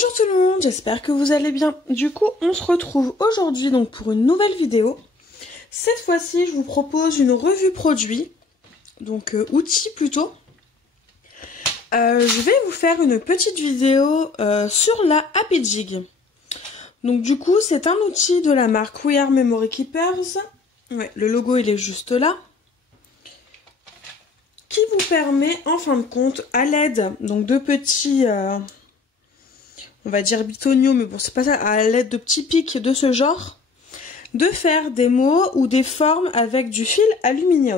Bonjour tout le monde, j'espère que vous allez bien. Du coup, on se retrouve aujourd'hui donc pour une nouvelle vidéo. Cette fois-ci, je vous propose une revue produit, donc outils plutôt. Je vais vous faire une petite vidéo sur la Happy Jig. Donc du coup, c'est un outil de la marque We Are Memory Keepers. Ouais, le logo il est juste là. Qui vous permet en fin de compte, à l'aide donc de petits... on va dire bitonio, mais bon c'est pas ça, à l'aide de petits pics de ce genre, de faire des mots ou des formes avec du fil aluminium.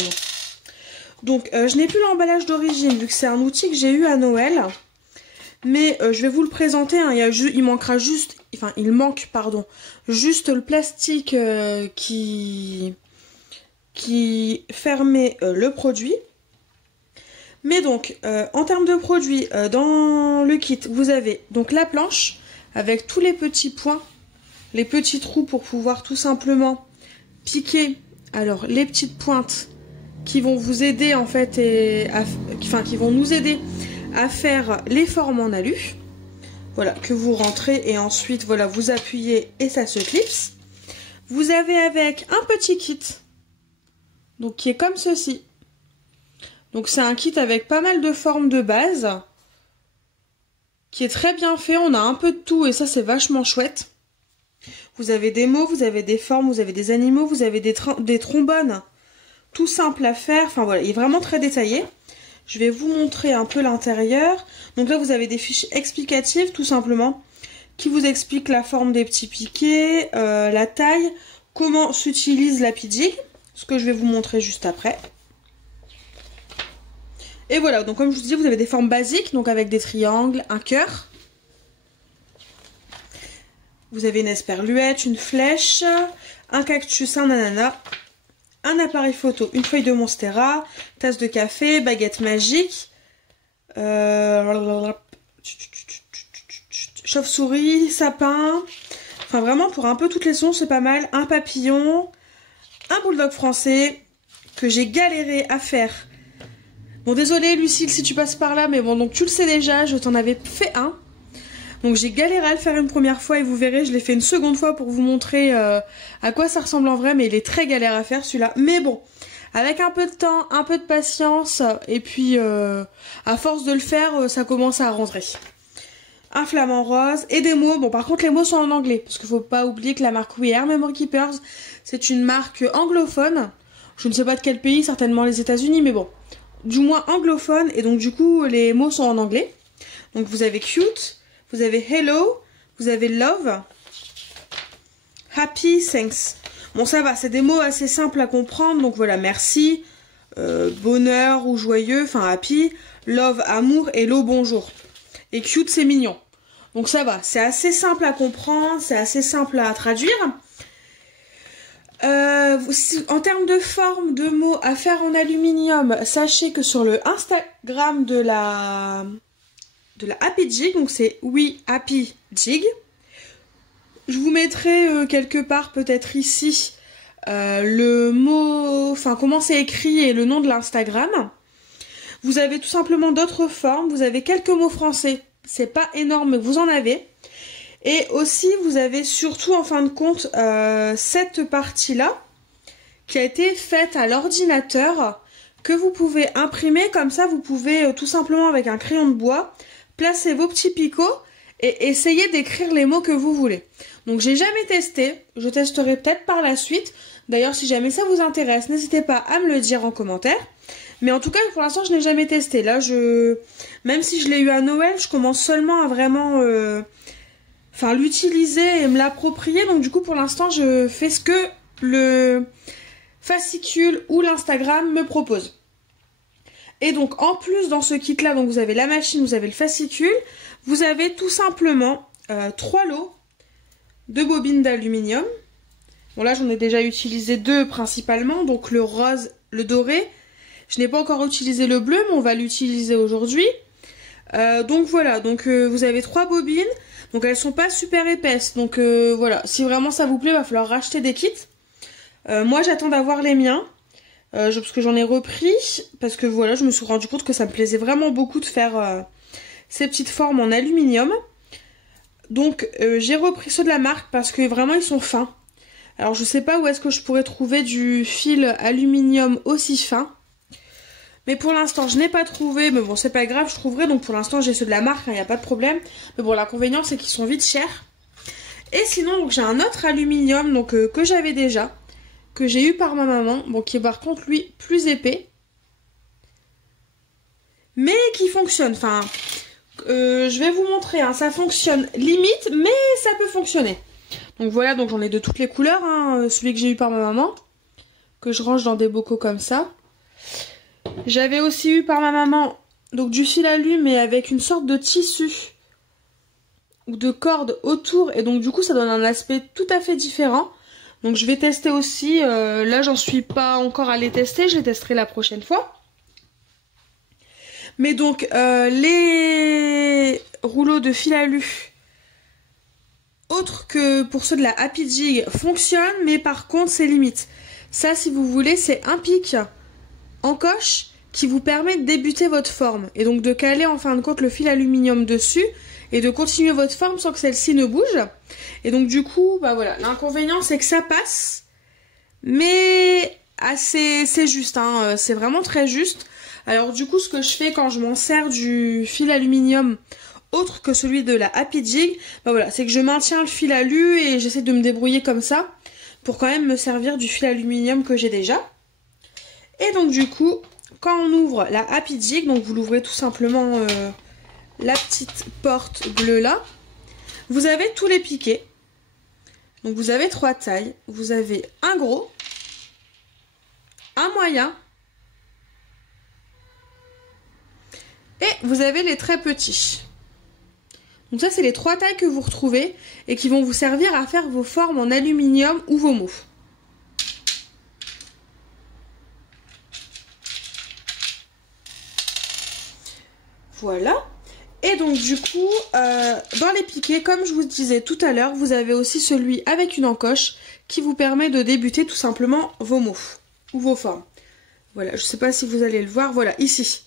Donc je n'ai plus l'emballage d'origine vu que c'est un outil que j'ai eu à Noël, mais je vais vous le présenter, hein, il manquera juste, enfin il manque pardon, juste le plastique qui fermait le produit. Mais donc, en termes de produits, dans le kit, vous avez donc la planche avec tous les petits points, les petits trous pour pouvoir tout simplement piquer. Alors, les petites pointes qui vont vous aider en fait, qui vont nous aider à faire les formes en alu. Voilà, que vous rentrez et ensuite, voilà, vous appuyez et ça se clipse. Vous avez avec un petit kit, donc qui est comme ceci. Donc c'est un kit avec pas mal de formes de base, qui est très bien fait, on a un peu de tout et ça c'est vachement chouette. Vous avez des mots, vous avez des formes, vous avez des animaux, vous avez des trombones, tout simple à faire, enfin voilà, il est vraiment très détaillé. Je vais vous montrer un peu l'intérieur. Donc là vous avez des fiches explicatives tout simplement, qui vous expliquent la forme des petits piquets, la taille, comment s'utilise la Happy Jig, ce que je vais vous montrer juste après. Et voilà, donc comme je vous disais, vous avez des formes basiques, donc avec des triangles, un cœur. Vous avez une esperluette, une flèche, un cactus, un ananas, un appareil photo, une feuille de monstera, tasse de café, baguette magique, chauve-souris, sapin. Enfin vraiment, pour un peu toutes les sons, c'est pas mal. Un papillon, un bulldog français, que j'ai galéré à faire. Bon, désolé Lucille si tu passes par là, mais bon, donc tu le sais déjà, je t'en avais fait un. Donc j'ai galéré à le faire une première fois et vous verrez, je l'ai fait une seconde fois pour vous montrer à quoi ça ressemble en vrai, mais il est très galère à faire celui-là. Mais bon, avec un peu de temps, un peu de patience, et puis à force de le faire, ça commence à rentrer. Un flamant rose et des mots. Bon, par contre, les mots sont en anglais, parce qu'il faut pas oublier que la marque We Are Memory Keepers, c'est une marque anglophone. Je ne sais pas de quel pays, certainement les États-Unis, mais bon. Du moins anglophone, et donc du coup les mots sont en anglais. Donc vous avez cute, vous avez hello, vous avez love, happy, thanks. Bon ça va, c'est des mots assez simples à comprendre, donc voilà, merci, bonheur ou joyeux, enfin happy, love, amour, hello, bonjour. Et cute, c'est mignon. Donc ça va, c'est assez simple à comprendre, c'est assez simple à traduire. En termes de forme, de mots à faire en aluminium, sachez que sur le Instagram de la Happy Jig, donc c'est We Happy Jig, je vous mettrai quelque part, peut-être ici, le mot, enfin comment c'est écrit et le nom de l'Instagram. Vous avez tout simplement d'autres formes, vous avez quelques mots français, c'est pas énorme mais vous en avez. Et aussi, vous avez surtout, en fin de compte, cette partie-là, qui a été faite à l'ordinateur, que vous pouvez imprimer. Comme ça, vous pouvez, tout simplement, avec un crayon de bois, placer vos petits picots et essayer d'écrire les mots que vous voulez. Donc, j'ai jamais testé. Je testerai peut-être par la suite. D'ailleurs, si jamais ça vous intéresse, n'hésitez pas à me le dire en commentaire. Mais en tout cas, pour l'instant, je n'ai jamais testé. Là, même si je l'ai eu à Noël, je commence seulement à vraiment... enfin l'utiliser et me l'approprier, donc du coup pour l'instant je fais ce que le fascicule ou l'Instagram me propose. Et donc en plus dans ce kit là, donc vous avez la machine, vous avez le fascicule, vous avez tout simplement 3 lots de bobines d'aluminium. Bon là j'en ai déjà utilisé 2 principalement, donc le rose, le doré. Je n'ai pas encore utilisé le bleu mais on va l'utiliser aujourd'hui. Donc voilà, donc vous avez 3 bobines. Donc elles sont pas super épaisses, donc voilà, si vraiment ça vous plaît, il va falloir racheter des kits. Moi j'attends d'avoir les miens, parce que j'en ai repris, parce que voilà, je me suis rendu compte que ça me plaisait vraiment beaucoup de faire ces petites formes en aluminium. Donc j'ai repris ceux de la marque parce que vraiment ils sont fins. Alors je sais pas où est-ce que je pourrais trouver du fil aluminium aussi fin. Mais pour l'instant je n'ai pas trouvé, mais bon c'est pas grave, je trouverai. Donc pour l'instant j'ai ceux de la marque, il n'y a pas de problème. Mais bon l'inconvénient c'est qu'ils sont vite chers. Et sinon j'ai un autre aluminium donc, que j'avais déjà, que j'ai eu par ma maman, bon qui est par contre lui plus épais. Mais qui fonctionne, enfin je vais vous montrer, hein, ça fonctionne limite mais ça peut fonctionner. Donc voilà, donc j'en ai de toutes les couleurs, hein, celui que j'ai eu par ma maman, que je range dans des bocaux comme ça. J'avais aussi eu par ma maman donc du fil alu mais avec une sorte de tissu ou de corde autour et donc du coup ça donne un aspect tout à fait différent. Donc je vais tester aussi, là j'en suis pas encore à les tester, je les testerai la prochaine fois. Mais donc les rouleaux de fil alu autres que pour ceux de la Happy Jig fonctionnent, mais par contre c'est limite. Ça si vous voulez c'est un pic en coche qui vous permet de débuter votre forme et donc de caler en fin de compte le fil aluminium dessus et de continuer votre forme sans que celle-ci ne bouge. Et donc du coup bah voilà, l'inconvénient c'est que ça passe mais assez, c'est juste, hein, c'est vraiment très juste. Alors du coup ce que je fais quand je m'en sers du fil aluminium autre que celui de la Happy Jig, bah voilà, c'est que je maintiens le fil alu et j'essaie de me débrouiller comme ça pour quand même me servir du fil aluminium que j'ai déjà. Et donc du coup, quand on ouvre la Happy Jig, donc vous l'ouvrez tout simplement la petite porte bleue là, vous avez tous les piquets. Donc vous avez 3 tailles, vous avez un gros, un moyen et vous avez les très petits. Donc ça c'est les 3 tailles que vous retrouvez et qui vont vous servir à faire vos formes en aluminium ou vos mots. Voilà. Et donc du coup, dans les piquets, comme je vous disais tout à l'heure, vous avez aussi celui avec une encoche qui vous permet de débuter tout simplement vos mots ou vos formes. Voilà, je ne sais pas si vous allez le voir, voilà, ici.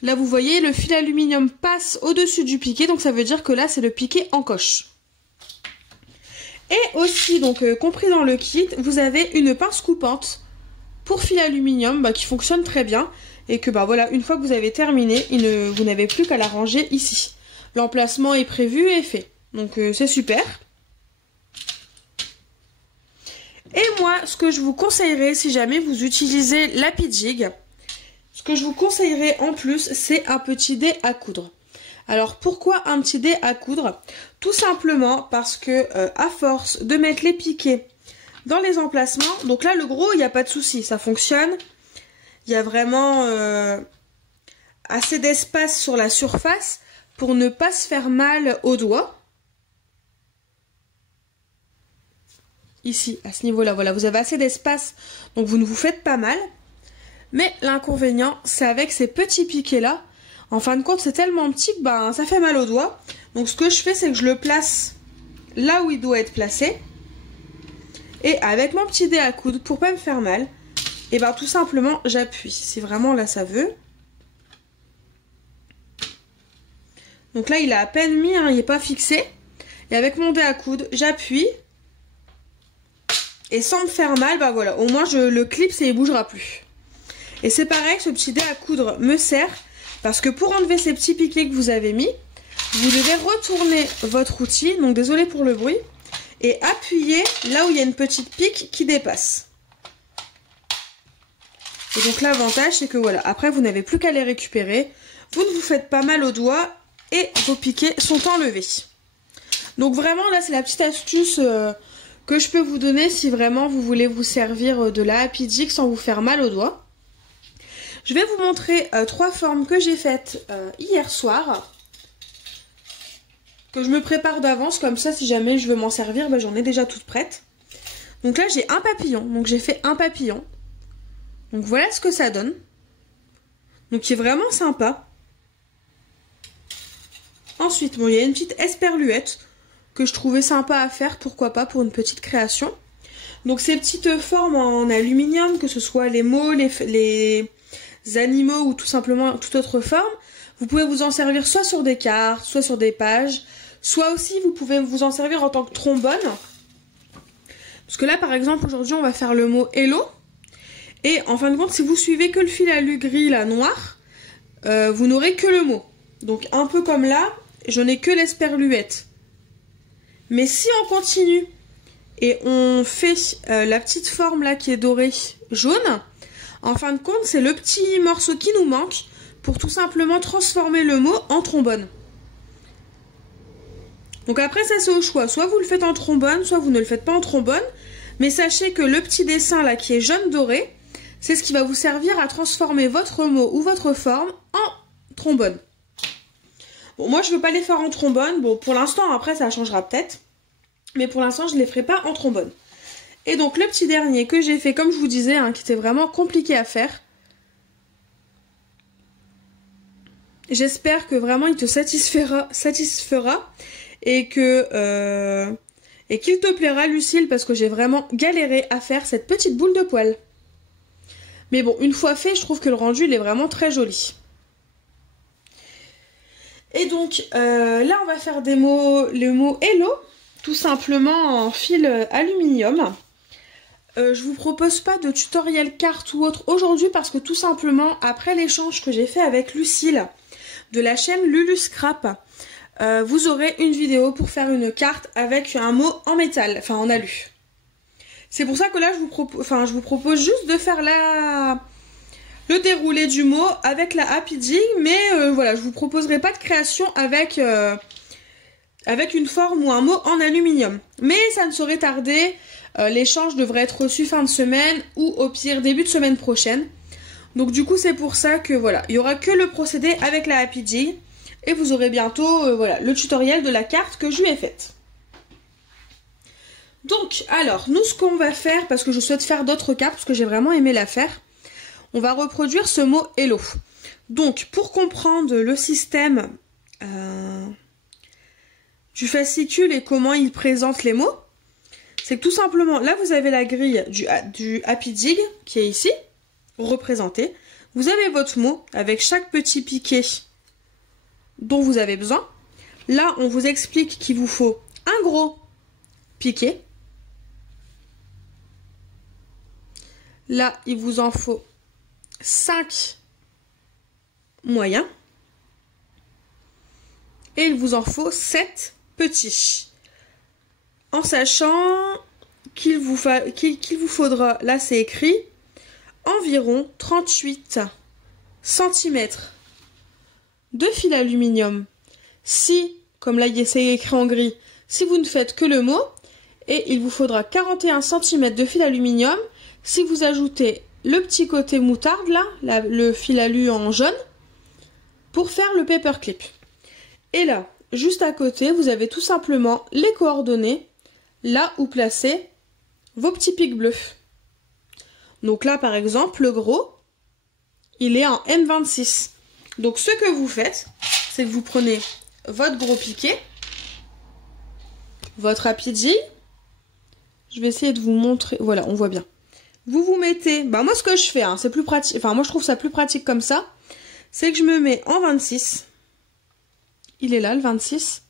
Là, vous voyez, le fil aluminium passe au-dessus du piquet, donc ça veut dire que là, c'est le piquet encoche. Et aussi, donc compris dans le kit, vous avez une pince coupante pour fil aluminium qui fonctionne très bien. Et que bah voilà, une fois que vous avez terminé, vous n'avez plus qu'à la ranger ici. L'emplacement est prévu et fait. Donc c'est super. Et moi, ce que je vous conseillerais, si jamais vous utilisez la Happy Jig, ce que je vous conseillerais en plus, c'est un petit dé à coudre. Alors pourquoi un petit dé à coudre? Tout simplement parce que à force de mettre les piquets dans les emplacements, donc là le gros, il n'y a pas de souci, ça fonctionne. Il y a vraiment assez d'espace sur la surface pour ne pas se faire mal aux doigts. Ici, à ce niveau-là, voilà, vous avez assez d'espace, donc vous ne vous faites pas mal. Mais l'inconvénient, c'est avec ces petits piquets-là. En fin de compte, c'est tellement petit que ça fait mal aux doigts. Donc ce que je fais, c'est que je le place là où il doit être placé. Et avec mon petit dé à coudre, pour pas me faire mal, et tout simplement j'appuie, si vraiment là ça veut. Donc là il a à peine mis, hein, il n'est pas fixé. Et avec mon dé à coudre, j'appuie. Et sans me faire mal, voilà, au moins je le clipse et il ne bougera plus. Et c'est pareil, ce petit dé à coudre me sert, parce que pour enlever ces petits piquets que vous avez mis, vous devez retourner votre outil, donc désolé pour le bruit, et appuyer là où il y a une petite pique qui dépasse. Et donc l'avantage c'est que voilà, après vous n'avez plus qu'à les récupérer, vous ne vous faites pas mal aux doigts et vos piquets sont enlevés. Donc vraiment là c'est la petite astuce que je peux vous donner si vraiment vous voulez vous servir de la Happy Jig sans vous faire mal aux doigts. Je vais vous montrer 3 formes que j'ai faites hier soir, que je me prépare d'avance, comme ça si jamais je veux m'en servir, j'en ai déjà toutes prêtes. Donc là j'ai un papillon, donc j'ai fait un papillon. Donc voilà ce que ça donne. Donc qui est vraiment sympa. Ensuite, il y a une petite esperluette que je trouvais sympa à faire, pourquoi pas, pour une petite création. Donc ces petites formes en aluminium, que ce soit les mots, les animaux ou tout simplement toute autre forme, vous pouvez vous en servir soit sur des cartes, soit sur des pages, Soit aussi, vous pouvez vous en servir en tant que trombone. Parce que là, par exemple, aujourd'hui, on va faire le mot hello. Et en fin de compte, si vous suivez que le fil alu gris, là, noir, vous n'aurez que le mot. Donc, un peu comme là, je n'ai que l'esperluette. Mais si on continue et on fait la petite forme là qui est dorée jaune, en fin de compte, c'est le petit morceau qui nous manque pour tout simplement transformer le mot en trombone. Donc après, ça c'est au choix. Soit vous le faites en trombone, soit vous ne le faites pas en trombone. Mais sachez que le petit dessin là qui est jaune doré, c'est ce qui va vous servir à transformer votre mot ou votre forme en trombone. Bon, moi je veux pas les faire en trombone. Bon, pour l'instant, après ça changera peut-être. Mais pour l'instant, je ne les ferai pas en trombone. Et donc le petit dernier que j'ai fait, comme je vous disais, hein, qui était vraiment compliqué à faire. J'espère que vraiment il te satisfera et que et qu'il te plaira, Lucille, parce que j'ai vraiment galéré à faire cette petite boule de poil. Mais bon, une fois fait, je trouve que le rendu il est vraiment très joli. Et donc là, on va faire le mot hello, tout simplement en fil aluminium. Je vous propose pas de tutoriel carte ou autre aujourd'hui parce que tout simplement, après l'échange que j'ai fait avec Lucille de la chaîne Lulu Scrap, vous aurez une vidéo pour faire une carte avec un mot en métal, enfin en alu. C'est pour ça que là, je vous propose juste de faire le déroulé du mot avec la Happy Jig, mais voilà, je vous proposerai pas de création avec une forme ou un mot en aluminium. Mais ça ne saurait tarder, l'échange devrait être reçu fin de semaine ou au pire début de semaine prochaine. Donc du coup, c'est pour ça que voilà, il n'y aura que le procédé avec la Happy Jig. Et vous aurez bientôt voilà, le tutoriel de la carte que je lui ai faite. Donc, alors, nous, ce qu'on va faire, parce que je souhaite faire d'autres cartes, parce que j'ai vraiment aimé la faire, on va reproduire ce mot hello. Donc, pour comprendre le système du fascicule et comment il présente les mots, c'est que tout simplement, là, vous avez la grille du Happy Jig, qui est ici, représentée. Vous avez votre mot, avec chaque petit piqué dont vous avez besoin. Là, on vous explique qu'il vous faut un gros piqué. Là, il vous en faut 5 moyens. Et il vous en faut 7 petits. En sachant qu'il vous faudra, là c'est écrit, environ 38 cm de fil aluminium. Si, comme là c'est écrit en gris, si vous ne faites que le mot, et il vous faudra 41 cm de fil aluminium si vous ajoutez le petit côté moutarde là, le fil alu en jaune, pour faire le paperclip. Et là, juste à côté, vous avez tout simplement les coordonnées, là où placer vos petits pics bleus. Donc là, par exemple, le gros, il est en M26. Donc ce que vous faites, c'est que vous prenez votre gros piqué, votre Happy Jig. Je vais essayer de vous montrer. Voilà, on voit bien. Vous vous mettez, bah moi ce que je fais, hein, c'est plus pratique, enfin moi je trouve ça plus pratique comme ça, c'est que je me mets en 26. Il est là le 26.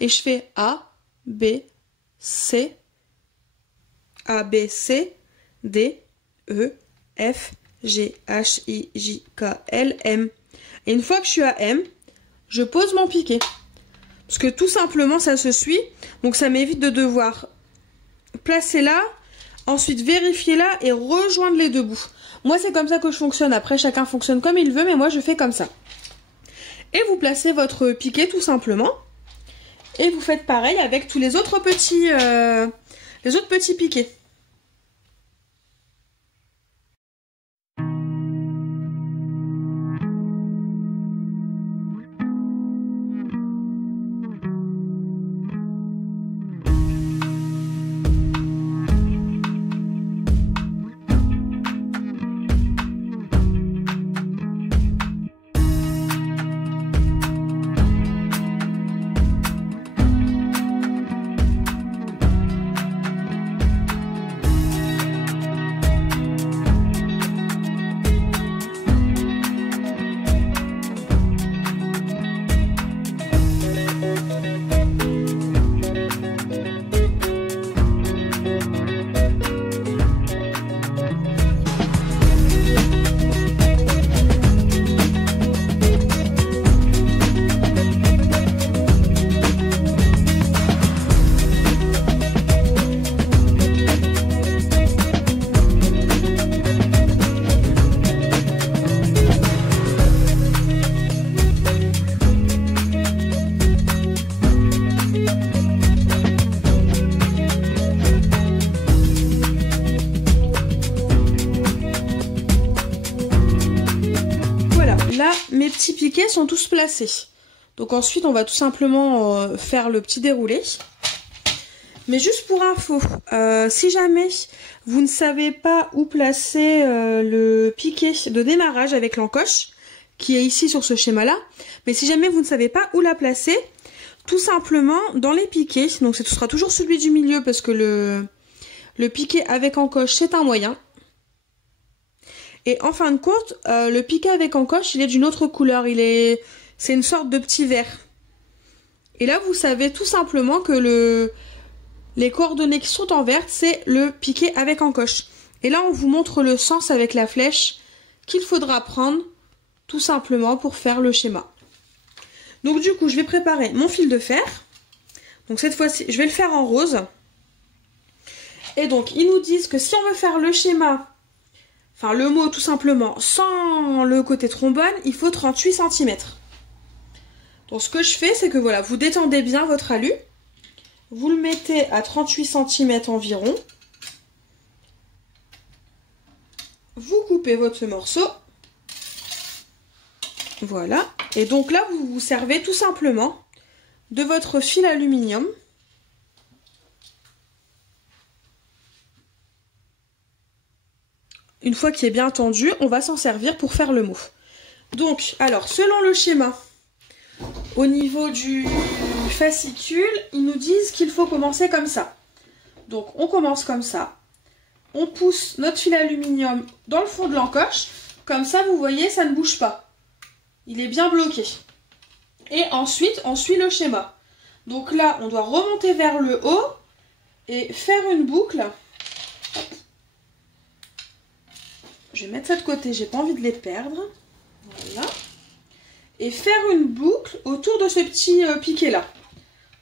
Et je fais A, B, C, D, E, F, G, H, I, J, K, L, M. Et une fois que je suis à M, je pose mon piqué. Parce que tout simplement, ça se suit. Donc ça m'évite de devoir placer là, ensuite vérifier là et rejoindre les deux bouts. Moi, c'est comme ça que je fonctionne. Après, chacun fonctionne comme il veut, mais moi, je fais comme ça. Et vous placez votre piqué tout simplement. Et vous faites pareil avec tous les autres petits piquets. mes petits piquets sont tous placés. Donc ensuite, on va tout simplement faire le petit déroulé. Mais juste pour info, si jamais vous ne savez pas où placer le piquet de démarrage avec l'encoche, qui est ici sur ce schéma-là, mais si jamais vous ne savez pas où la placer, tout simplement dans les piquets, donc ce sera toujours celui du milieu parce que le piquet avec encoche c'est un moyen. Et en fin de compte, le piquet avec encoche il est d'une autre couleur, c'est une sorte de petit vert. Et là vous savez tout simplement que les coordonnées qui sont en vert, c'est le piquet avec encoche. Et là, on vous montre le sens avec la flèche qu'il faudra prendre tout simplement pour faire le schéma. Donc du coup, je vais préparer mon fil de fer. Donc cette fois-ci, je vais le faire en rose. Et donc, ils nous disent que si on veut faire le schéma, enfin le mot tout simplement, sans le côté trombone, il faut 38 cm. Donc ce que je fais, c'est que voilà, vous détendez bien votre alu. Vous le mettez à 38 cm environ. Vous coupez votre morceau. Voilà. Et donc là, vous vous servez tout simplement de votre fil aluminium. Une fois qu'il est bien tendu, on va s'en servir pour faire le mot. Donc, alors, selon le schéma, au niveau du fascicule, ils nous disent qu'il faut commencer comme ça. Donc on commence comme ça. On pousse notre fil aluminium dans le fond de l'encoche. Comme ça, vous voyez, ça ne bouge pas. Il est bien bloqué. Et ensuite, on suit le schéma. Donc là, on doit remonter vers le haut et faire une boucle. Je vais mettre ça de côté, j'ai pas envie de les perdre. Voilà. Et faire une boucle autour de ce petit piquet là.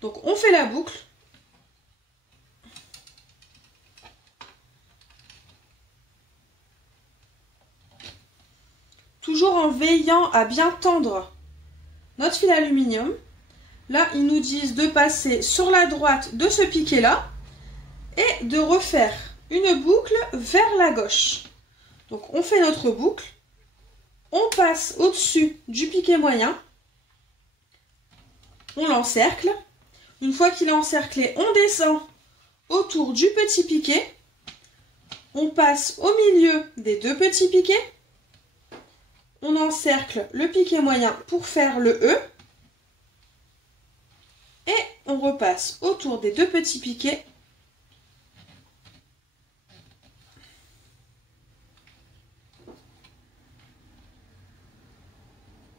Donc on fait la boucle. Toujours en veillant à bien tendre notre fil aluminium. Là, ils nous disent de passer sur la droite de ce piquet là et de refaire une boucle vers la gauche. Donc on fait notre boucle. On passe au-dessus du piquet moyen. On l'encercle. Une fois qu'il est encerclé, on descend autour du petit piquet. On passe au milieu des deux petits piquets. On encercle le piquet moyen pour faire le E. Et on repasse autour des deux petits piquets.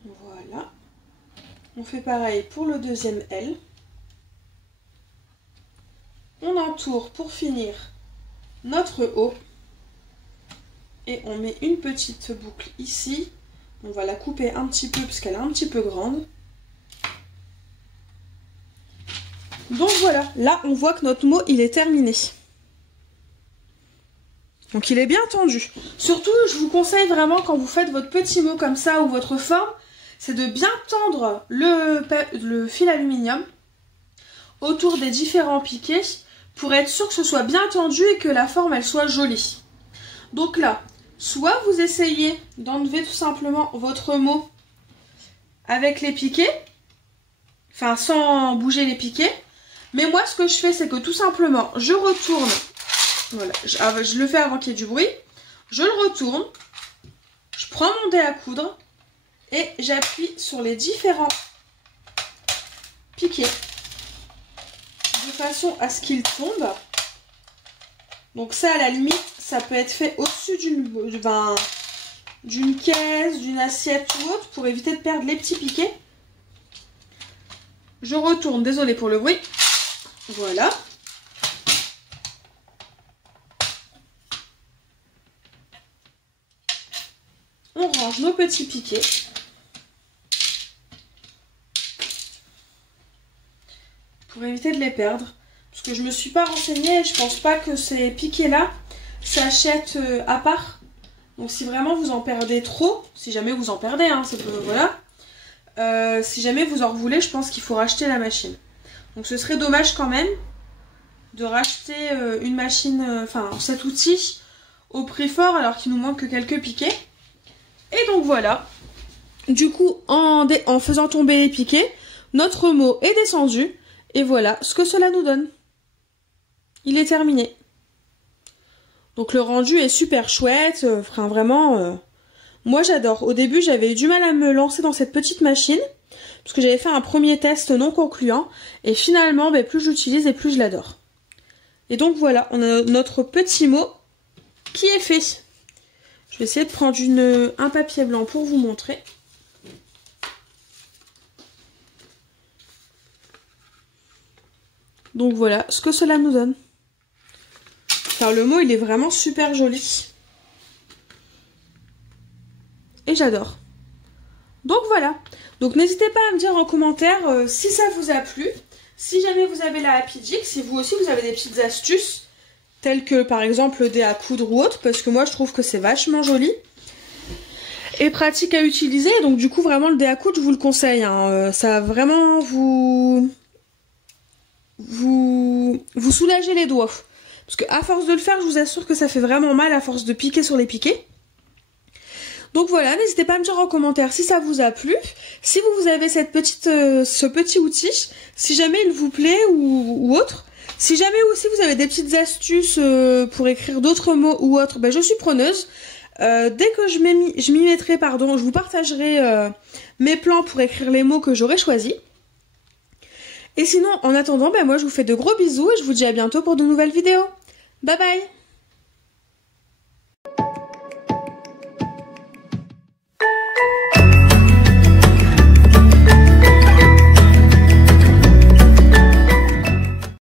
Voilà. On fait pareil pour le deuxième L. On entoure pour finir notre O. Et on met une petite boucle ici. On va la couper un petit peu parce qu'elle est un petit peu grande. Donc voilà, là on voit que notre mot il est terminé. Donc il est bien tendu. Surtout, je vous conseille vraiment quand vous faites votre petit mot comme ça ou votre forme, c'est de bien tendre le fil aluminium autour des différents piquets pour être sûr que ce soit bien tendu et que la forme elle soit jolie. Donc là, soit vous essayez d'enlever tout simplement votre mot avec les piquets, enfin sans bouger les piquets, mais moi ce que je fais c'est que tout simplement je retourne, voilà, je le fais avant qu'il y ait du bruit, je le retourne, je prends mon dé à coudre et j'appuie sur les différents piquets de façon à ce qu'ils tombent. Donc ça à la limite ça peut être fait au-dessus d'une caisse, d'une assiette ou autre pour éviter de perdre les petits piquets. Je retourne, désolée pour le bruit. Voilà. On range nos petits piquets. Pour éviter de les perdre. Parce que je ne me suis pas renseignée et je pense pas que ces piquets-là s'achètent à part. Donc si vraiment vous en perdez trop, si jamais vous en perdez, hein, voilà. Si jamais vous en voulez, je pense qu'il faut racheter la machine. Donc ce serait dommage quand même de racheter une machine, enfin cet outil au prix fort alors qu'il nous manque que quelques piquets. Et donc voilà, Du coup, en faisant tomber les piquets, notre mot est descendu. Et voilà ce que cela nous donne. Il est terminé. Donc le rendu est super chouette. Enfin, vraiment, moi j'adore. Au début, j'avais eu du mal à me lancer dans cette petite machine. Parce que j'avais fait un premier test non concluant. Et finalement, plus j'utilise et plus je l'adore. Et donc voilà, on a notre petit mot qui est fait. Je vais essayer de prendre un papier blanc pour vous montrer. Donc voilà ce que cela nous donne. Car le mot il est vraiment super joli. Et j'adore. Donc voilà. Donc n'hésitez pas à me dire en commentaire si ça vous a plu. Si jamais vous avez la Happy Jig, si vous aussi vous avez des petites astuces. Telles que par exemple le dé à coudre ou autre. Parce que moi je trouve que c'est vachement joli. Et pratique à utiliser. Donc du coup vraiment le dé à coudre je vous le conseille. Hein. Ça va vraiment vous soulagez les doigts. Parce que à force de le faire, je vous assure que ça fait vraiment mal à force de piquer sur les piquets. Donc voilà, n'hésitez pas à me dire en commentaire si ça vous a plu, si vous avez ce petit outil, si jamais il vous plaît ou autre. Si jamais aussi vous avez des petites astuces pour écrire d'autres mots ou autres, je suis preneuse. Dès que je m'y mettrai, je vous partagerai mes plans pour écrire les mots que j'aurai choisis. Et sinon, en attendant, moi je vous fais de gros bisous et je vous dis à bientôt pour de nouvelles vidéos. Bye bye!